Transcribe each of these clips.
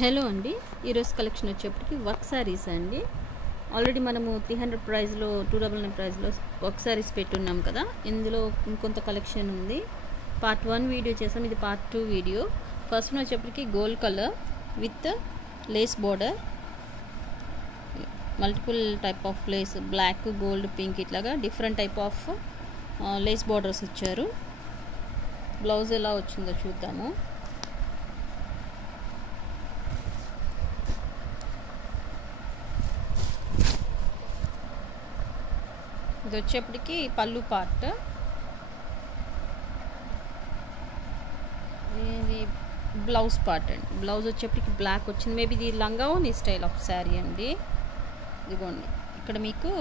Hello అండి, ఈరోజు collection వచ్చేప్పటికి వర్క్ శారీస్ అండి. ఆల్రెడీ మనము 300 ప్రైస్లో 299 ప్రైస్లో వర్క్ శారీస్ పెట్టున్నాం కదా. ఇందులో ఇంకొంత కలెక్షన్ ఉంది. పార్ట్ 1 వీడియో చేసాం, ఇది పార్ట్ 2 వీడియో. ఫస్ట్ వన్ వచ్చేప్పటికి gold colour with lace border, multiple type of lace, black, gold, pink, ఇట్లాగా different type of lace borders ఇచ్చారు. బ్లౌజ్ ఎలా వచ్చిందో చూద్దాము. ఇది వచ్చేప్పటికి పళ్ళు పార్ట్, ఇది బ్లౌజ్ పార్ట్ అండి. బ్లౌజ్ వచ్చేప్పటికి బ్లాక్ వచ్చింది. మేబీ ఇది లంగావోని స్టైల్ ఆఫ్ శారీ అండి. ఇదిగోండి, ఇక్కడ మీకు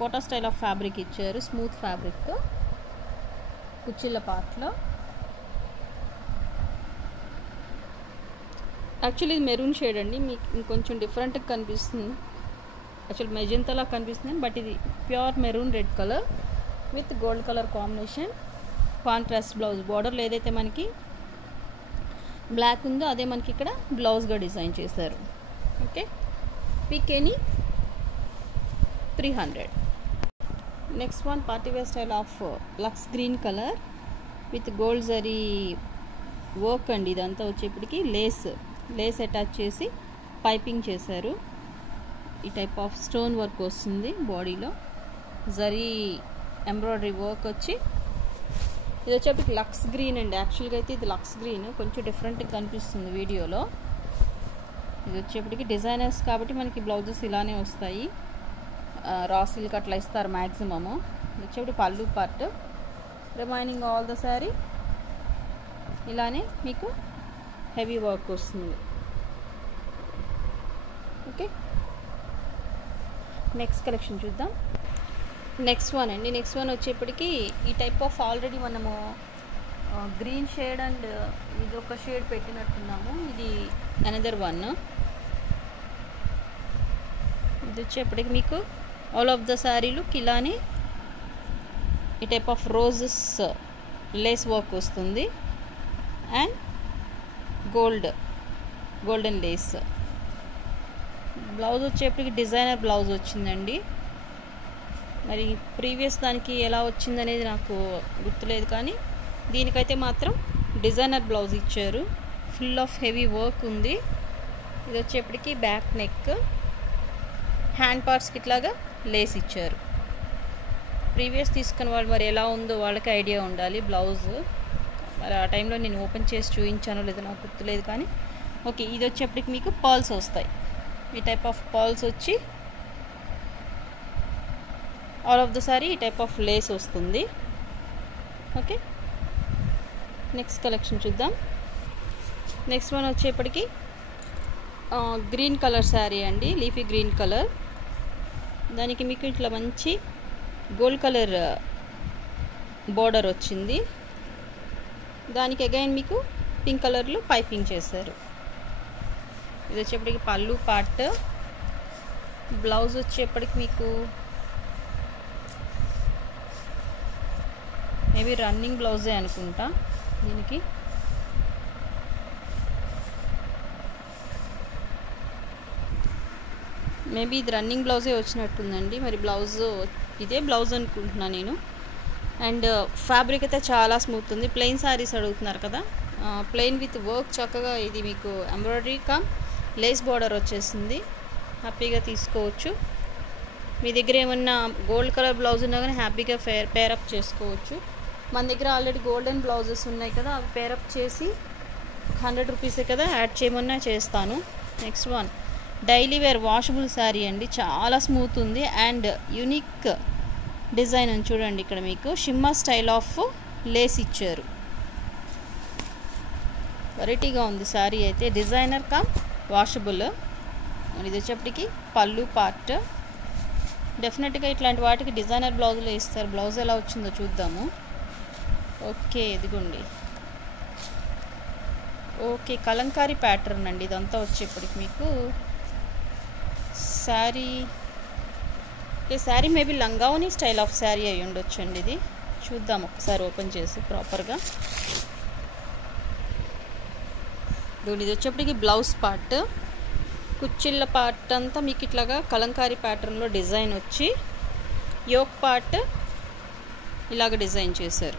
కోటా స్టైల్ ఆఫ్ ఫ్యాబ్రిక్ ఇచ్చారు, స్మూత్ ఫ్యాబ్రిక్. కుచ్చిళ్ళ పార్ట్లో యాక్చువల్లీ ఇది మెరూన్ షేడ్ అండి. మీకు ఇంకొంచెం డిఫరెంట్గా కనిపిస్తుంది. యాక్చువల్ మెజెంతాలా కనిపిస్తుంది, బట్ ఇది pure maroon red colour with gold colour combination. Contrast blouse, బార్డర్లో ఏదైతే మనకి బ్లాక్ ఉందో అదే మనకి ఇక్కడ బ్లౌజ్గా డిజైన్ చేశారు. Okay, pick any 300. Next one party wear style of lux green colour with gold zari work అండి. ఇదంతా వచ్చేప్పటికి లేస్ అటాచ్ చేసి పైపింగ్ చేశారు. ఈ టైప్ ఆఫ్ స్టోన్ వర్క్ వస్తుంది బాడీలో, జరీ ఎంబ్రాయిడరీ వర్క్ వచ్చి. ఇది వచ్చేప్పటికి లక్స్ గ్రీన్ అండి. యాక్చువల్గా అయితే ఇది లక్స్ గ్రీన్, కొంచెం డిఫరెంట్గా కనిపిస్తుంది వీడియోలో. ఇది వచ్చేప్పటికి డిజైనర్స్ కాబట్టి మనకి బ్లౌజెస్ ఇలానే వస్తాయి. రా సిల్క్ అట్లా ఇస్తారు మ్యాక్సిమము. ఇది వచ్చేప్పటికి పళ్ళు part. Remaining all the sari ఇలానే మీకు హెవీ వర్క్ వస్తుంది. ఓకే, నెక్స్ట్ కలెక్షన్ చూద్దాం. నెక్స్ట్ వన్ అండి. నెక్స్ట్ వన్ వచ్చేప్పటికి ఈ టైప్ ఆఫ్ ఆల్రెడీ మనము గ్రీన్ షేడ్ అండ్ ఇది ఒక షేడ్ పెట్టినట్టున్నాము. ఇది అనదర్ వన్. ఇది వచ్చేప్పటికి మీకు ఆల్ ఆఫ్ ద శారీలు ఇలానే ఈ type of roses lace work వస్తుంది అండ్ గోల్డెన్ లేస్. బ్లౌజ్ వచ్చేప్పటికి డిజైనర్ బ్లౌజ్ వచ్చిందండి. మరి ప్రీవియస్ దానికి ఎలా వచ్చిందనేది నాకు గుర్తులేదు, కానీ దీనికైతే మాత్రం డిజైనర్ బ్లౌజ్ ఇచ్చారు. ఫుల్ ఆఫ్ హెవీ వర్క్ ఉంది. ఇది వచ్చేప్పటికి బ్యాక్ నెక్, హ్యాండ్ పార్ట్స్కి ఇట్లాగా లేస్ ఇచ్చారు. ప్రీవియస్ తీసుకున్న వాళ్ళు మరి ఎలా ఉందో వాళ్ళకి ఐడియా ఉండాలి బ్లౌజ్. మరి ఆ టైంలో నేను ఓపెన్ చేసి చూపించానో లేదో నాకు గుర్తులేదు, కానీ ఓకే. ఇది వచ్చేప్పటికి మీకు పర్ల్స్ వస్తాయి. ఈ టైప్ ఆఫ్ పర్ల్స్ వచ్చి ఆల్ ఆఫ్ ద సారీ ఈ టైప్ ఆఫ్ లేస్ వస్తుంది. ఓకే, నెక్స్ట్ కలెక్షన్ చూద్దాం. నెక్స్ట్ వన్ వచ్చేప్పటికి గ్రీన్ కలర్ శారీ అండి, లీఫీ గ్రీన్ కలర్. దానికి మీకు ఇట్లా మంచి గోల్డ్ కలర్ బోర్డర్ వచ్చింది. దానికి అగైన్ మీకు పింక్ కలర్లో పైపింగ్ చేశారు. ఇది వచ్చేప్పటికి పళ్ళు పార్ట్. బ్లౌజ్ వచ్చేప్పటికి మీకు మేబీ రన్నింగ్ బ్లౌజే అనుకుంటా. దీనికి మేబీ ఇది రన్నింగ్ బ్లౌజే వచ్చినట్టుందండి. మరి బ్లౌజ్ ఇదే బ్లౌజ్ అనుకుంటున్నా నేను. అండ్ ఫ్యాబ్రిక్ అయితే చాలా స్మూత్ ఉంది. ప్లెయిన్ శారీస్ అడుగుతున్నారు కదా, ప్లెయిన్ విత్ వర్క్ చక్కగా. ఇది మీకు ఎంబ్రాయిడరీ కమ్ లేస్ బార్డర్ వచ్చేసింది. హ్యాపీగా తీసుకోవచ్చు. మీ దగ్గర ఏమన్నా గోల్డ్ కలర్ బ్లౌజ్ ఉన్నా కానీ హ్యాపీగా పేరప్ చేసుకోవచ్చు. మన దగ్గర ఆల్రెడీ గోల్డెన్ బ్లౌజెస్ ఉన్నాయి కదా, అవి పేరప్ చేసి 100 రూపీసే కదా, యాడ్ చేయమన్నా చేస్తాను. Next one daily wear washable sari అండి. చాలా స్మూత్ ఉంది అండ్ యూనిక్ డిజైన్ అని చూడండి. ఇక్కడ మీకు షిమ్మర్ స్టైల్ ఆఫ్ లేస్ ఇచ్చారు. వెరైటీగా ఉంది శారీ అయితే. Designer come washable. ఇది వచ్చేప్పటికి పళ్ళు పార్ట్. డెఫినెట్గా ఇట్లాంటి వాటికి డిజైనర్ బ్లౌజులు ఇస్తారు. బ్లౌజ్ ఎలా వచ్చిందో చూద్దాము. ఓకే, ఇదిగోండి. ఓకే, కలంకారీ ప్యాటర్న్ అండి ఇదంతా వచ్చేప్పటికి మీకు శారీ. ఈ శారీ మేబీ లంగావోని స్టైల్ ఆఫ్ శారీ అయి ఉండొచ్చు అండి. ఇది చూద్దాం ఒకసారి ఓపెన్ చేసి ప్రాపర్గా. ఇది వచ్చేప్పటికి బ్లౌజ్ పార్ట్, కుచ్చిళ్ళ పార్ట్ అంతా మీకు ఇట్లాగా కలంకారీ ప్యాటర్న్లో డిజైన్ వచ్చి యోక్ పార్ట్ ఇలాగ డిజైన్ చేశారు.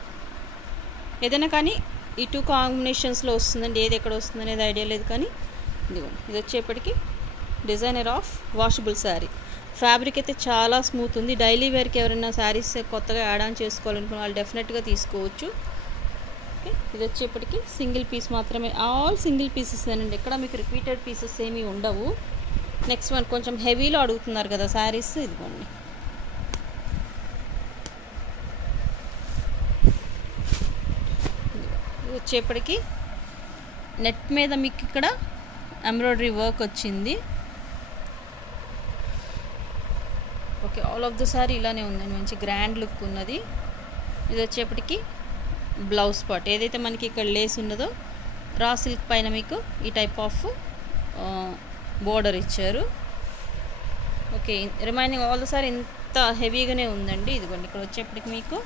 ఏదైనా కానీ ఈ 2 కాంబినేషన్స్లో వస్తుందండి, ఏది ఎక్కడ వస్తుంది అనేది ఐడియా లేదు కానీ ఇదిగోండి. ఇది వచ్చేప్పటికి designer of washable sari. Fabric అయితే చాలా స్మూత్ ఉంది. డైలీ వేర్కి ఎవరైనా శారీస్ కొత్తగా యాడ్ ఆన్ చేసుకోవాలనుకున్న వాళ్ళు డెఫినెట్గా తీసుకోవచ్చు. ఓకే, ఇది వచ్చేప్పటికి సింగిల్ పీస్ మాత్రమే, ఆల్ సింగిల్ పీసెస్ అండి, ఎక్కడ మీకు రిపీటెడ్ పీసెస్ ఏమీ ఉండవు. నెక్స్ట్ వన్ కొంచెం హెవీలో అడుగుతున్నారు కదా శారీస్, ఇదిగోండి. ఇది వచ్చేప్పటికి నెట్ మీద మీకు ఇక్కడ ఎంబ్రాయిడరీ వర్క్ వచ్చింది. Okay, all of the sorry ఇలానే ఉందండి, మంచి గ్రాండ్ లుక్ ఉన్నది. ఇది వచ్చేప్పటికి బ్లౌజ్ పార్ట్, ఏదైతే మనకి ఇక్కడ లేస్ ఉన్నదో రా సిల్క్ పైన మీకు ఈ టైప్ ఆఫ్ బోర్డర్ ఇచ్చారు. Okay, remaining all the sorry ఇంత హెవీగానే ఉందండి. ఇదిగోండి, ఇక్కడ వచ్చేప్పటికి మీకు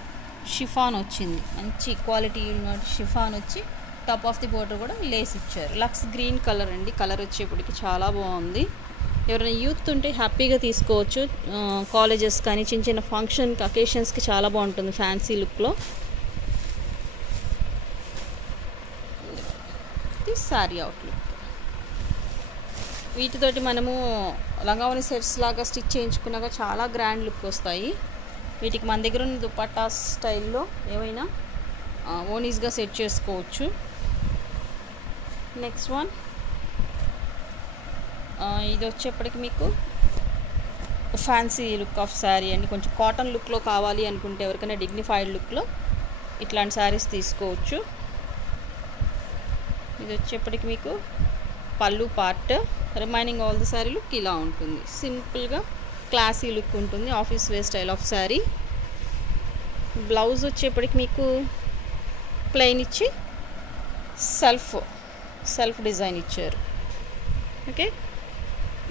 షిఫాన్ వచ్చింది, మంచి క్వాలిటీ ఉన్న షిఫాన్ వచ్చి టాప్ ఆఫ్ ది బోర్డర్ కూడా లేస్ ఇచ్చారు. లక్స్ గ్రీన్ కలర్ అండి, కలర్ వచ్చేప్పటికి చాలా బాగుంది. ఎవరైనా యూత్ ఉంటే హ్యాపీగా తీసుకోవచ్చు. కాలేజెస్ కానీ చిన్న చిన్న ఫంక్షన్ అకేషన్స్కి చాలా బాగుంటుంది ఫ్యాన్సీ లుక్లో. ఇది శారీ అవుట్లుక్. వీటితోటి మనము లంగావని సెట్స్ లాగా స్టిచ్ చేయించుకున్నాక చాలా గ్రాండ్ లుక్ వస్తాయి. వీటికి మన దగ్గర ఉన్న దుపట్టా స్టైల్లో ఏమైనా ఓనీస్గా సెట్ చేసుకోవచ్చు. నెక్స్ట్ వన్ ఇది వచ్చేప్పటికి మీకు ఫ్యాన్సీ లుక్ ఆఫ్ శారీ అండి, కొంచెం కాటన్ లుక్లో కావాలి అనుకుంటే ఎవరికైనా డిగ్నిఫైడ్ లుక్లో ఇట్లాంటి శారీస్ తీసుకోవచ్చు. ఇది వచ్చేప్పటికి మీకు pallu part, remaining all the sari look ఇలా ఉంటుంది. సింపుల్గా క్లాసీ లుక్ ఉంటుంది, office wear style of sari. Blouse వచ్చేప్పటికి మీకు ప్లెయిన్ ఇచ్చి సెల్ఫ్ డిజైన్ ఇచ్చారు. ఓకే,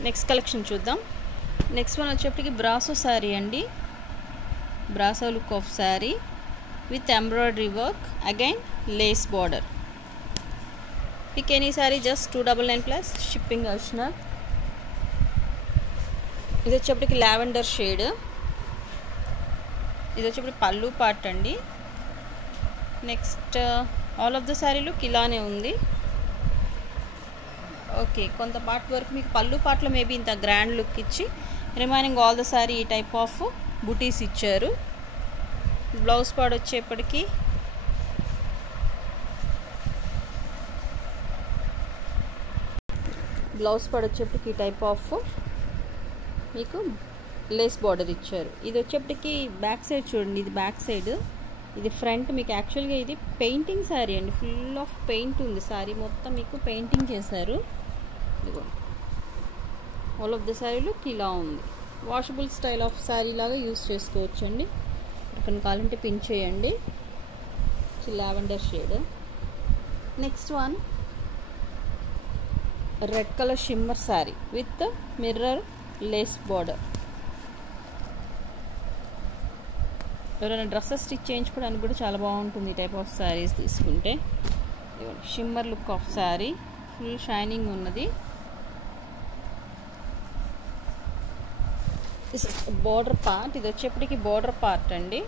నెక్స్ట్ కలెక్షన్ చూద్దాం. నెక్స్ట్ వన్ వచ్చేప్పటికి బ్రాసో శారీ అండి, brasso look of sari with embroidery work, again lace border. Pick any sari just 299 plus shipping additional. ఇది వచ్చేప్పటికి లావెండర్ షేడ్. ఇది వచ్చేప్పటికి పళ్ళు పార్ట్ అండి. Next all of the sari look ఇలానే ఉంది. ఓకే, కొంత పార్ట్ వరకు మీకు పళ్ళు పార్ట్లో మేబీ ఇంత గ్రాండ్ లుక్ ఇచ్చి రిమైనింగ్ ఆల్ ద శారీ ఈ టైప్ ఆఫ్ బుటీస్ ఇచ్చారు. బ్లౌజ్ పార్ట్ వచ్చేప్పటికి ఈ టైప్ ఆఫ్ మీకు లేస్ బార్డర్ ఇచ్చారు. ఇది వచ్చేప్పటికి బ్యాక్ సైడ్ చూడండి, ఇది బ్యాక్ సైడ్, ఇది ఫ్రంట్. మీకు యాక్చువల్గా ఇది పెయింటింగ్ శారీ అండి, ఫుల్ ఆఫ్ పెయింట్ ఉంది శారీ మొత్తం, మీకు పెయింటింగ్ చేశారు. ఇదిగోండి, all of the sari look ఇలా ఉంది. వాషబుల్ స్టైల్ ఆఫ్ శారీ లాగా యూస్ చేసుకోవచ్చు అండి. ఇక్కడ కావాలంటే పిన్ చేయండి. Lavender shade. Next one red colour shimmer sari with mirror lace border. ఎవరైనా డ్రెస్సెస్ స్టిచ్ చేయించుకోవడానికి కూడా చాలా బాగుంటుంది ఈ టైప్ ఆఫ్ శారీస్ తీసుకుంటే. Shimmer look of sari, full shining ఉన్నది. బోర్డర్ పార్ట్, ఇది వచ్చేప్పటికి బోర్డర్ పార్ట్ అండి.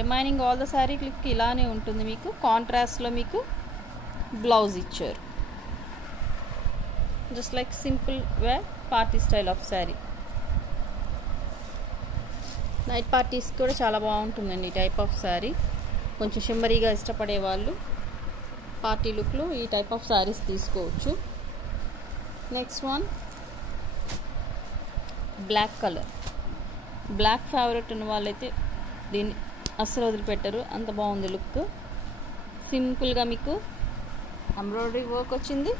Remaining all the sari look ఇలానే ఉంటుంది. మీకు కాంట్రాస్ట్లో మీకు బ్లౌజ్ ఇచ్చారు, just like simple wear party style of sari. Night parties కూడా చాలా బాగుంటుందండి ఈ టైప్ ఆఫ్ శారీ. కొంచెం షిమ్మరీగా ఇష్టపడే వాళ్ళు పార్టీ లుక్లో ఈ టైప్ ఆఫ్ శారీస్ తీసుకోవచ్చు. Next one black colour. Black favourite ఉన్న వాళ్ళైతే దీన్ని అస్సలు వదిలిపెట్టరు, అంత బాగుంది లుక్. సింపుల్గా మీకు ఎంబ్రాయిడరీ వర్క్ వచ్చింది,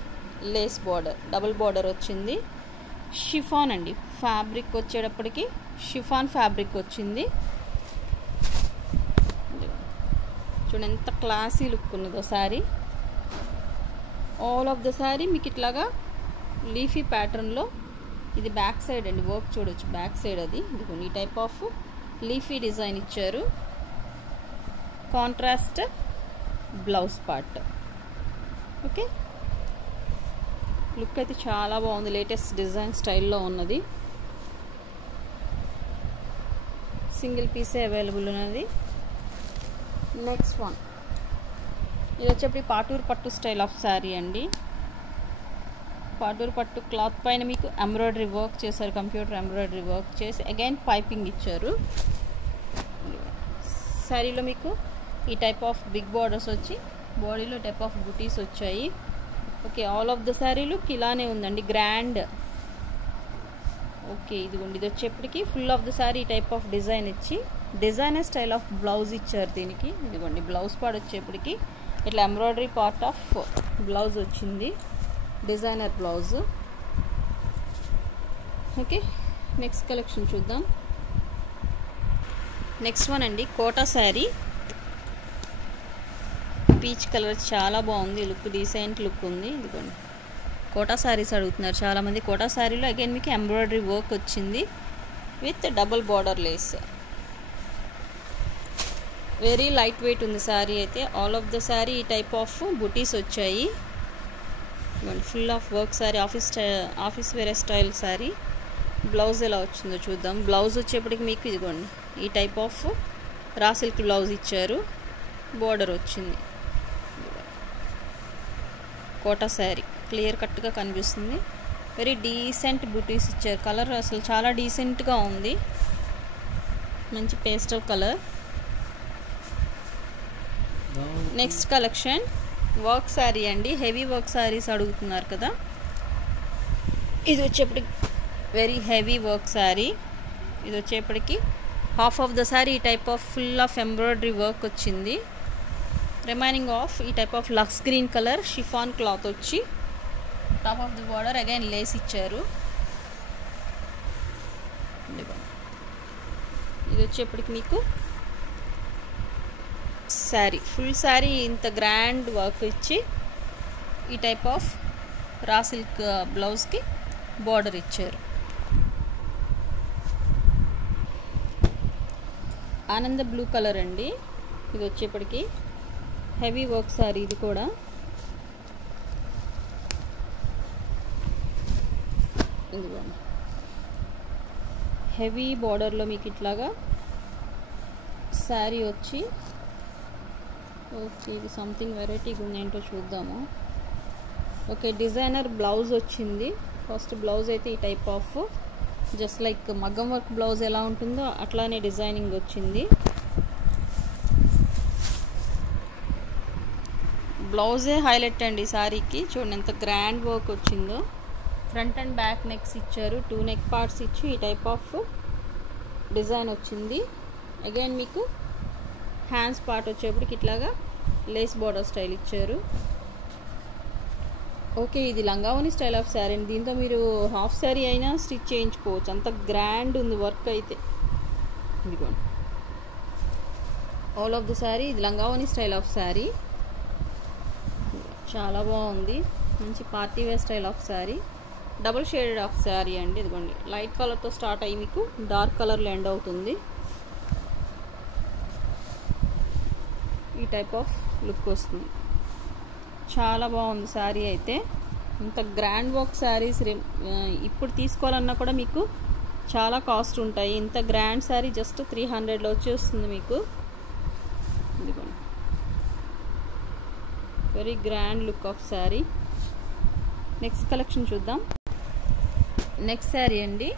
లేస్ బార్డర్, డబుల్ బార్డర్ వచ్చింది. షిఫాన్ అండి, ఫ్యాబ్రిక్ వచ్చేటప్పటికి షిఫాన్ ఫ్యాబ్రిక్ వచ్చింది. చూడండి ఎంత క్లాసీ లుక్ ఉన్నదో sari. All of the sari మీకు ఇట్లాగా లీఫీ ప్యాటర్న్లో, ఇది బ్యాక్ సైడ్ అండి, వర్క్ చూడొచ్చు బ్యాక్ సైడ్. అది ఇదిగోండి ఈ టైప్ ఆఫ్ లీఫీ డిజైన్ ఇచ్చారు. Contrast blouse part. Okay, look అయితే చాలా బాగుంది, లేటెస్ట్ డిజైన్ స్టైల్లో ఉన్నది. సింగిల్ పీసే అవైలబుల్ ఉన్నది. నెక్స్ట్ వన్ ఇది వచ్చేప్పటి పాటూరు పట్టు స్టైల్ ఆఫ్ శారీ అండి. పాటూరు పట్టు క్లాత్ పైన మీకు ఎంబ్రాయిడరీ వర్క్ చేశారు, కంప్యూటర్ ఎంబ్రాయిడరీ వర్క్ చేసి అగైన్ పైపింగ్ ఇచ్చారు. శారీలో మీకు ఈ టైప్ ఆఫ్ బిగ్ బార్డర్స్ వచ్చి బాడీలో టైప్ ఆఫ్ బుటీస్ వచ్చాయి. Okay, all of the sari look ఇలానే ఉందండి, గ్రాండ్. ఓకే, ఇదిగోండి ఇది వచ్చేప్పటికి full of the sari type of design ఇచ్చి డిజైనర్ స్టైల్ ఆఫ్ బ్లౌజ్ ఇచ్చారు దీనికి. ఇదిగోండి బ్లౌజ్ పార్ట్ వచ్చేప్పటికి ఇట్లా ఎంబ్రాయిడరీ పార్ట్ ఆఫ్ బ్లౌజ్ వచ్చింది, designer blouse. Okay, next collection చూద్దాం. నెక్స్ట్ వన్ అండి కోటా శారీ, పీచ్ కలర్, చాలా బాగుంది లుక్, డీసెంట్ లుక్ ఉంది. ఇదిగోండి కోటా శారీస్ అడుగుతున్నారు చాలామంది. కోటా శారీలో అగైన్ మీకు ఎంబ్రాయిడరీ వర్క్ వచ్చింది with double border lace. Very light weight ఉంది శారీ అయితే. ఆల్ ఆఫ్ ద శారీ ఈ టైప్ ఆఫ్ బుటీస్ వచ్చాయి. Full of work sari, office వేరే స్టైల్ శారీ. బ్లౌజ్ ఎలా వచ్చిందో చూద్దాం. బ్లౌజ్ వచ్చేప్పటికి మీకు ఇదిగోండి ఈ type of raw silk blouse ఇచ్చారు, బోర్డర్ వచ్చింది. కోటా శారీ క్లియర్ కట్గా కనిపిస్తుంది. వెరీ డీసెంట్ బుటీస్ ఇచ్చారు. కలర్ అసలు చాలా డీసెంట్గా ఉంది, మంచి pastel colour. Next collection work sari అండి, హెవీ వర్క్ శారీస్ అడుగుతున్నారు కదా. ఇది వచ్చేప్పటికి వెరీ హెవీ వర్క్ శారీ. ఇది వచ్చేప్పటికి హాఫ్ ఆఫ్ ద శారీ ఈ type of full of embroidery work వచ్చింది. రిమైనింగ్ ఆఫ్ ఈ type of lux green colour chiffon cloth వచ్చి top of the border again lace ఇచ్చారు. ఇది వచ్చేప్పటికి మీకు శారీ ఫుల్ శారీ ఇంత గ్రాండ్ వర్క్ ఇచ్చి ఈ టైప్ ఆఫ్ రా సిల్క్ బ్లౌజ్కి బార్డర్ ఇచ్చారు. ఆనంద బ్లూ కలర్ అండి. ఇది వచ్చేప్పటికి హెవీ వర్క్ శారీ. ఇది కూడా ఇదిగోండి హెవీ బార్డర్లో మీకు ఇట్లాగా శారీ వచ్చి. ఓకే, ఇది సంథింగ్ వెరైటీగా ఉంది, ఏంటో చూద్దాము. ఓకే, డిజైనర్ బ్లౌజ్ వచ్చింది. ఫస్ట్ బ్లౌజ్ అయితే ఈ టైప్ ఆఫ్ జస్ట్ లైక్ మగ్గం వర్క్ బ్లౌజ్ ఎలా ఉంటుందో అట్లానే డిజైనింగ్ వచ్చింది. బ్లౌజే హైలైట్ అండి శారీకి. చూడండి ఎంత గ్రాండ్ వర్క్ వచ్చిందో. ఫ్రంట్ అండ్ బ్యాక్ నెక్స్ ఇచ్చారు, 2 నెక్ పార్ట్స్ ఇచ్చి ఈ టైప్ ఆఫ్ డిజైన్ వచ్చింది. అగైన్ మీకు హ్యాండ్స్ పార్ట్ వచ్చేప్పటికి ఇట్లాగా లేస్ బార్డర్ స్టైల్ ఇచ్చారు. ఓకే, ఇది లంగావోని స్టైల్ ఆఫ్ శారీ అండి. దీంతో మీరు హాఫ్ శారీ అయినా స్టిచ్ చేయించుకోవచ్చు, అంత గ్రాండ్ ఉంది వర్క్ అయితే. ఇదిగోండి ఆల్ ఆఫ్ ది శారీ ఇది లంగావోని స్టైల్ ఆఫ్ శారీ, చాలా బాగుంది. మంచి party wear style of sari, double shaded of sari అండి. ఇదిగోండి లైట్ కలర్తో స్టార్ట్ అయ్యి మీకు డార్క్ కలర్లో ఎండ్ అవుతుంది. ఈ టైప్ ఆఫ్ లుక్ వస్తుంది, చాలా బాగుంది శారీ అయితే. ఇంత గ్రాండ్ వర్క్ శారీస్ ఇప్పుడు తీసుకోవాలన్నా కూడా మీకు చాలా కాస్ట్ ఉంటాయి. ఇంత గ్రాండ్ శారీ జస్ట్ 300లో వచ్చేస్తుంది మీకు. ఇదిగోండి very grand look of sari. Next collection చూద్దాం. నెక్స్ట్ శారీ అండి,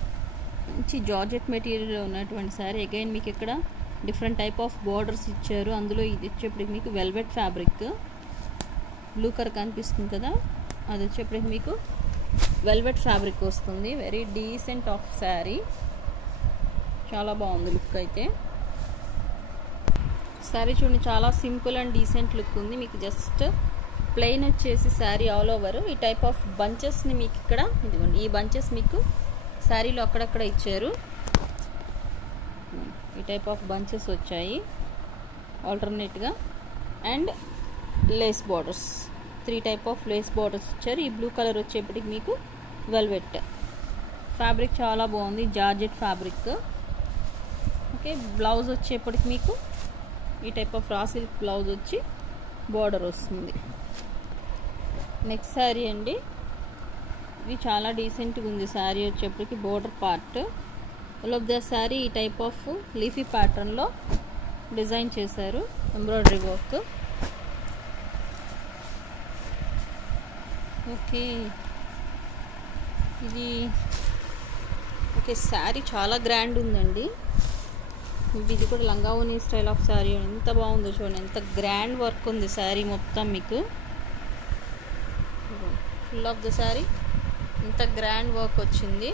మంచి జార్జెట్ మెటీరియల్ ఉన్నటువంటి శారీ. అగైన్ మీకు ఇక్కడ డిఫరెంట్ టైప్ ఆఫ్ బార్డర్స్ ఇచ్చారు. అందులో ఇది వచ్చేప్పటికి మీకు వెల్వెట్ ఫ్యాబ్రిక్, బ్లూ కలర్ కనిపిస్తుంది కదా, అది వచ్చేప్పటికి మీకు వెల్వెట్ ఫ్యాబ్రిక్ వస్తుంది. వెరీ డీసెంట్ ఆఫ్ శారీ, చాలా బాగుంది లుక్ అయితే. శారీ చూడండి చాలా సింపుల్ అండ్ డీసెంట్ లుక్ ఉంది. మీకు జస్ట్ ప్లెయిన్ వచ్చేసి శారీ ఆల్ ఓవర్ ఈ టైప్ ఆఫ్ బంచెస్ని మీకు ఇక్కడ ఇదిగోండి ఈ బంచెస్ మీకు శారీలో అక్కడక్కడ ఇచ్చారు. ఈ టైప్ ఆఫ్ బంచెస్ వచ్చాయి ఆల్టర్నేట్గా. And lace borders, 3 type of lace borders ఇచ్చారు. ఈ బ్లూ కలర్ వచ్చేప్పటికి మీకు వెల్వెట్ ఫ్యాబ్రిక్, చాలా బాగుంది, జార్జెట్ ఫ్యాబ్రిక్. ఓకే, బ్లౌజ్ వచ్చేప్పటికి మీకు ఈ type of raw silk blouse వచ్చి బార్డర్ వస్తుంది. నెక్స్ట్ శారీ అండి, ఇది చాలా డీసెంట్గా ఉంది శారీ వచ్చేప్పటికి. Border part all of the sari ఈ టైప్ ఆఫ్ లీఫీ ప్యాటర్న్లో డిజైన్ చేశారు, ఎంబ్రాయిడరీ వర్క్. ఓకే, ఇది ఓకే శారీ చాలా గ్రాండ్ ఉందండి. ఇది కూడా లంగావోని స్టైల్ ఆఫ్ శారీ. ఎంత బాగుందో చూడండి, ఎంత గ్రాండ్ వర్క్ ఉంది శారీ మొత్తం మీకు. ఫుల్ ఆఫ్ ద శారీ ఇంత గ్రాండ్ వర్క్ వచ్చింది.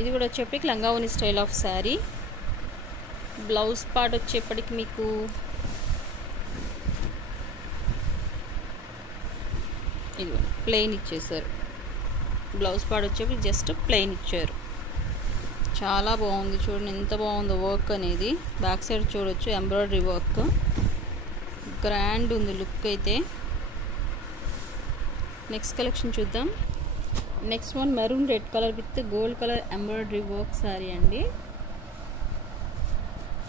ఇది కూడా వచ్చేప్పటికి లంగావోని style of sari. Blouse part వచ్చేప్పటికి మీకు ఇది ప్లెయిన్ ఇచ్చేసారు. బ్లౌజ్ పార్ట్ వచ్చేప్పటికి జస్ట్ ప్లెయిన్ ఇచ్చారు. చాలా బాగుంది చూడండి, ఎంత బాగుందో వర్క్ అనేది. బ్యాక్ సైడ్ చూడొచ్చు ఎంబ్రాయిడరీ వర్క్, గ్రాండ్ ఉంది లుక్ అయితే. నెక్స్ట్ కలెక్షన్ చూద్దాం. Next one maroon red colour with gold colour embroidery work sari అండి.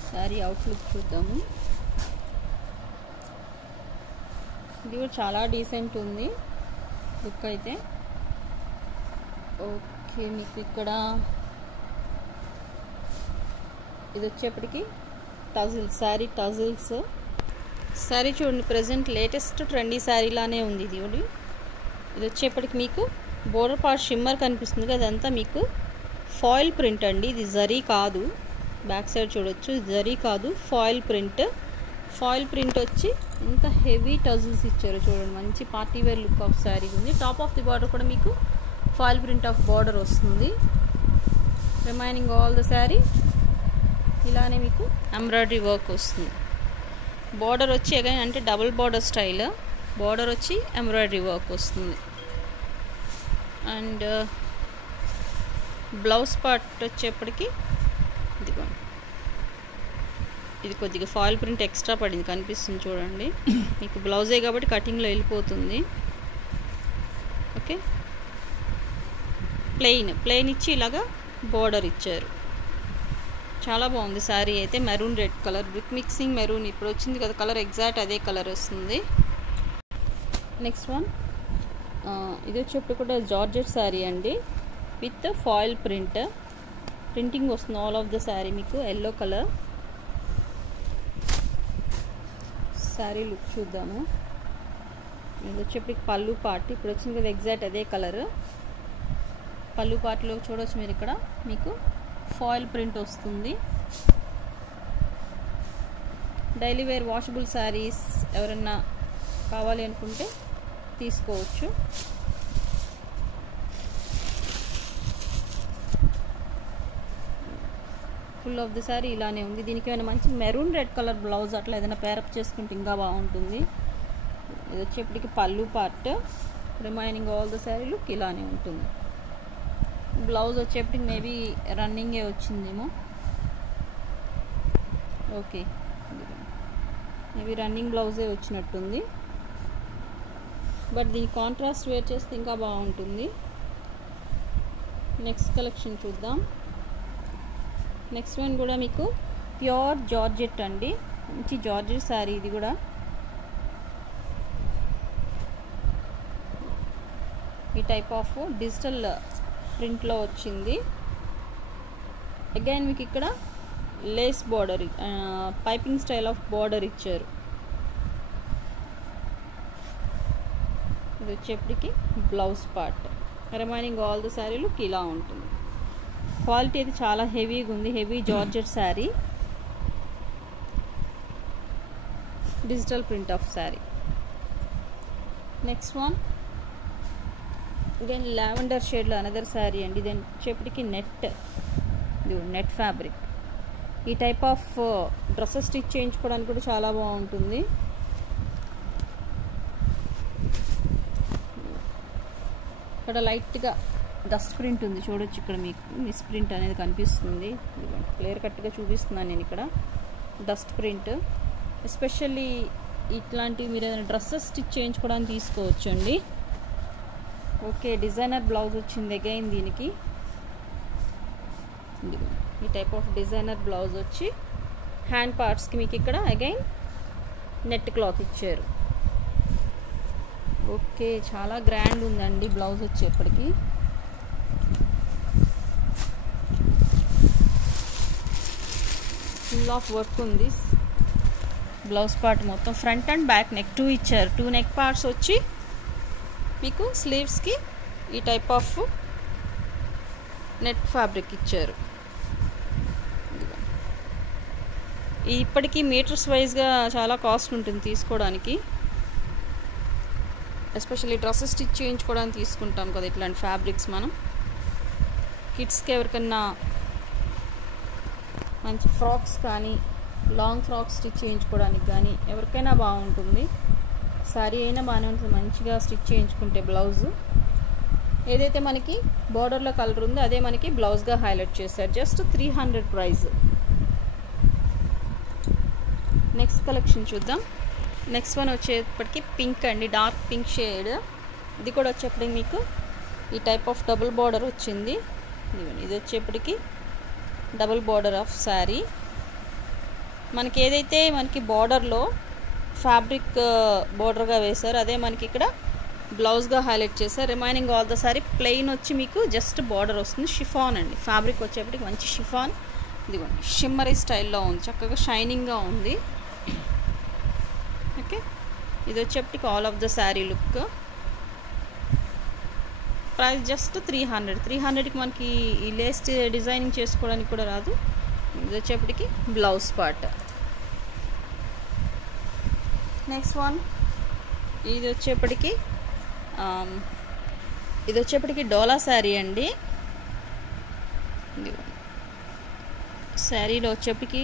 శారీ అవుట్లుక్ చూద్దాము. ఇది కూడా చాలా డీసెంట్ ఉంది లుక్ అయితే. ఓకే, మీకు ఇక్కడ ఇది వచ్చేప్పటికి టజిల్స్, శారీ టజిల్స్. శారీ చూడండి, ప్రజెంట్ లేటెస్ట్ ట్రెండీ శారీ లానే ఉంది ఇది. ఇది వచ్చేప్పటికి మీకు బోర్డర్ పార్ట్ షిమ్మర్ కనిపిస్తుంది కదా, అదంతా మీకు ఫాయిల్ ప్రింట్ అండి. ఇది జరీ కాదు, బ్యాక్ సైడ్ చూడొచ్చు, జరీ కాదు, ఫాయిల్ ప్రింట్. ఫాయిల్ ప్రింట్ వచ్చి ఎంత హెవీ టజిల్స్ ఇచ్చారు చూడండి, మంచి party wear look of sari ఉంది. టాప్ ఆఫ్ ది బార్డర్ కూడా మీకు ఫాయిల్ ప్రింట్ ఆఫ్ బార్డర్ వస్తుంది. రిమైనింగ్ ఆల్ ద శారీ ఇలానే మీకు ఎంబ్రాయిడరీ వర్క్ వస్తుంది. బార్డర్ వచ్చి అగైన్ అంటే డబుల్ బార్డర్ స్టైల్, బార్డర్ వచ్చి ఎంబ్రాయిడరీ వర్క్ వస్తుంది. అండ్ బ్లౌజ్ పార్ట్ వచ్చేప్పటికి ఇదిగోండి, ఇది కొద్దిగా ఫాయిల్ ప్రింట్ ఎక్స్ట్రా పడింది కనిపిస్తుంది చూడండి. మీకు బ్లౌజే కాబట్టి కటింగ్లో వెళ్ళిపోతుంది. ఓకే, ప్లెయిన్ ఇచ్చి ఇలాగా బార్డర్ ఇచ్చారు. చాలా బాగుంది శారీ అయితే. Maroon red colour with mixing maroon, ఇప్పుడు వచ్చింది కదా కలర్, ఎగ్జాక్ట్ అదే కలర్ వస్తుంది. నెక్స్ట్ వన్ ఇది వచ్చేప్పుడు కూడా జార్జెట్ శారీ అండి విత్ ఫాయిల్ ప్రింటింగ్ వస్తుంది ఆల్ ఆఫ్ ద శారీ. మీకు ఎల్లో కలర్ శారీ లుక్ చూద్దాము. ఇది వచ్చేప్పటికి పళ్ళు పార్ట్, ఇప్పుడు వచ్చింది కదా ఎగ్జాక్ట్ అదే కలర్. పళ్ళు పార్ట్లో చూడవచ్చు మీరు, ఇక్కడ మీకు ఫాయిల్ ప్రింట్ వస్తుంది. డైలీ వేర్ వాషబుల్ శారీస్ ఎవరన్నా కావాలి అనుకుంటే తీసుకోవచ్చు. ఫుల్ ఆఫ్ ది శారీ ఇలానే ఉంది. దీనికి ఏమైనా మంచి మెరూన్ రెడ్ కలర్ బ్లౌజ్ అట్లా ఏదైనా పేరప్ చేసుకుంటే ఇంకా బాగుంటుంది. ఇది వచ్చేప్పటికి పళ్ళు part, remaining all the sari look ఇలానే ఉంటుంది. బ్లౌజ్ వచ్చేప్పటికి మేబీ రన్నింగే వచ్చిందేమో. ఓకే, మేబీ రన్నింగ్ బ్లౌజే వచ్చినట్టుంది. బట్ దీని కాంట్రాస్ట్ వేర్ చేస్తే ఇంకా బాగుంటుంది. నెక్స్ట్ కలెక్షన్ చూద్దాం. నెక్స్ట్ వన్ కూడా మీకు ప్యూర్ జార్జెట్ అండి, మంచి జార్జెట్ శారీ. ఇది కూడా ఈ టైప్ ఆఫ్ డిజిటల్ ప్రింట్లో వచ్చింది. అగైన్ మీకు ఇక్కడ lace border, piping style of border ఇచ్చారు. ఇది వచ్చేప్పటికి blouse part, remaining all the sari look ఇలా ఉంటుంది. క్వాలిటీ అయితే చాలా హెవీగా ఉంది, heavy georgette sari, digital print of sari. Next one again lavender షేడ్లో అనదర్ శారీ అండి. దెన్ వచ్చేప్పటికి నెట్ ఫ్యాబ్రిక్. ఈ టైప్ ఆఫ్ డ్రెస్సెస్ స్టిచ్ చేయించుకోవడానికి కూడా చాలా బాగుంటుంది. ఇక్కడ లైట్గా డస్ట్ ప్రింట్ ఉంది చూడొచ్చు, ఇక్కడ మీకు మిస్ ప్రింట్ అనేది కనిపిస్తుంది. క్లియర్ కట్గా చూపిస్తున్నాను నేను ఇక్కడ డస్ట్ ప్రింట్. ఎస్పెషల్లీ ఇట్లాంటివి మీరు ఏదైనా డ్రెస్సెస్ స్టిచ్ చేయించుకోవడానికి తీసుకోవచ్చు అండి. ఓకే, డిజైనర్ బ్లౌజ్ వచ్చింది అగైన్ దీనికి. ఈ టైప్ ఆఫ్ డిజైనర్ బ్లౌజ్ వచ్చి హ్యాండ్ పార్ట్స్కి మీకు ఇక్కడ అగైన్ నెట్ క్లాత్ ఇచ్చారు. ఓకే, చాలా గ్రాండ్ ఉందండి బ్లౌజ్ వచ్చేప్పటికి. ఫుల్ ఆఫ్ వర్క్ ఉంది బ్లౌజ్ పార్ట్ మొత్తం. ఫ్రంట్ అండ్ బ్యాక్ నెక్ 2 ఇచ్చారు. 2 నెక్ పార్ట్స్ వచ్చి మీకు స్లీవ్స్కి ఈ టైప్ ఆఫ్ నెట్ ఫ్యాబ్రిక్ ఇచ్చారు. ఇప్పటికీ మీటర్స్ వైజ్గా చాలా కాస్ట్ ఉంటుంది తీసుకోవడానికి. ఎస్పెషల్లీ డ్రెస్సెస్ స్టిచ్ చేయించుకోవడానికి తీసుకుంటాం కదా ఇట్లాంటి ఫ్యాబ్రిక్స్ మనం. కిడ్స్కి ఎవరికన్నా మంచి ఫ్రాక్స్ కానీ లాంగ్ ఫ్రాక్స్ స్టిచ్ చేయించుకోవడానికి కానీ ఎవరికైనా బాగుంటుంది. సారీ అయినా బాగానే ఉంటుంది మంచిగా స్టిచ్ చేయించుకుంటే. బ్లౌజ్ ఏదైతే మనకి బార్డర్లో కలర్ ఉందో అదే మనకి బ్లౌజ్గా హైలైట్ చేశారు. Just 300 price. నెక్స్ట్ కలెక్షన్ చూద్దాం. నెక్స్ట్ వన్ వచ్చేప్పటికి పింక్ అండి, డార్క్ పింక్ షేడ్. ఇది కూడా వచ్చేప్పటికి మీకు ఈ టైప్ ఆఫ్ డబుల్ బార్డర్ వచ్చింది. ఇది వచ్చేప్పటికి డబుల్ బార్డర్ ఆఫ్ శారీ. మనకి ఏదైతే మనకి బార్డర్లో ఫ్యాబ్రిక్ బార్డర్గా వేశారో అదే మనకి ఇక్కడ బ్లౌజ్గా హైలైట్ చేశారు. Remaining all the sorry plain వచ్చి మీకు జస్ట్ బార్డర్ వస్తుంది. షిఫాన్ అండి, ఫ్యాబ్రిక్ వచ్చేప్పటికి మంచి షిఫాన్. ఇదిగోండి షిమ్మరీ స్టైల్లో ఉంది, చక్కగా షైనింగ్గా ఉంది. ఓకే, ఇది వచ్చేప్పటికి all of the sari look. Price just 300. 300కి మనకి ఈ లేస్ డిజైనింగ్ చేసుకోవడానికి కూడా రాదు. ఇది వచ్చేప్పటికి బ్లౌజ్ పార్ట్. నెక్స్ట్ వన్ ఇది వచ్చేప్పటికి డోలా శారీ అండి. శారీలో వచ్చేప్పటికి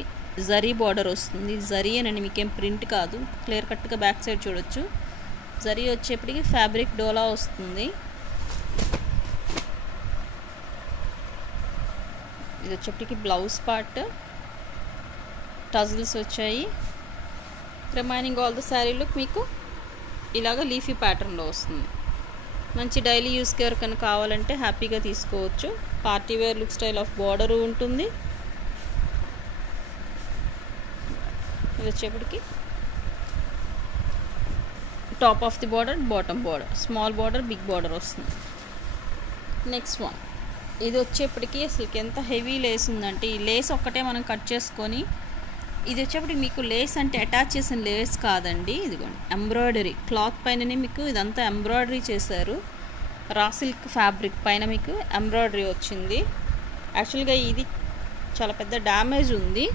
జరీ బార్డర్ వస్తుంది. జరీ అనండి, మీకేం ప్రింట్ కాదు, క్లియర్ కట్గా బ్యాక్ సైడ్ చూడొచ్చు. జరీ వచ్చేప్పటికి ఫ్యాబ్రిక్ డోలా వస్తుంది. ఇది వచ్చేప్పటికి బ్లౌజ్ పార్ట్. టజిల్స్ వచ్చాయి. Remaining all the sari look మీకు ఇలాగ లీఫీ ప్యాటర్న్లో వస్తుంది. మంచి డైలీ యూస్కి ఎవరికైనా కావాలంటే హ్యాపీగా తీసుకోవచ్చు. Party wear look style of border ఉంటుంది. ఇది వచ్చేప్పటికి top of the border, bottom border, small border, big border వస్తుంది. నెక్స్ట్ వన్ ఇది వచ్చేప్పటికి అసలుకి ఎంత హెవీ లేస్ ఉందంటే ఈ లేస్ ఒక్కటే మనం కట్ చేసుకొని, ఇది వచ్చేప్పటికి మీకు లేస్ అంటే అటాచ్ చేసిన లేస్ కాదండి. ఇదిగోండి ఎంబ్రాయిడరీ క్లాత్ పైననే మీకు ఇదంతా ఎంబ్రాయిడరీ చేశారు. రా సిల్క్ ఫ్యాబ్రిక్ పైన మీకు ఎంబ్రాయిడరీ వచ్చింది. యాక్చువల్గా ఇది చాలా పెద్ద డ్యామేజ్ ఉంది.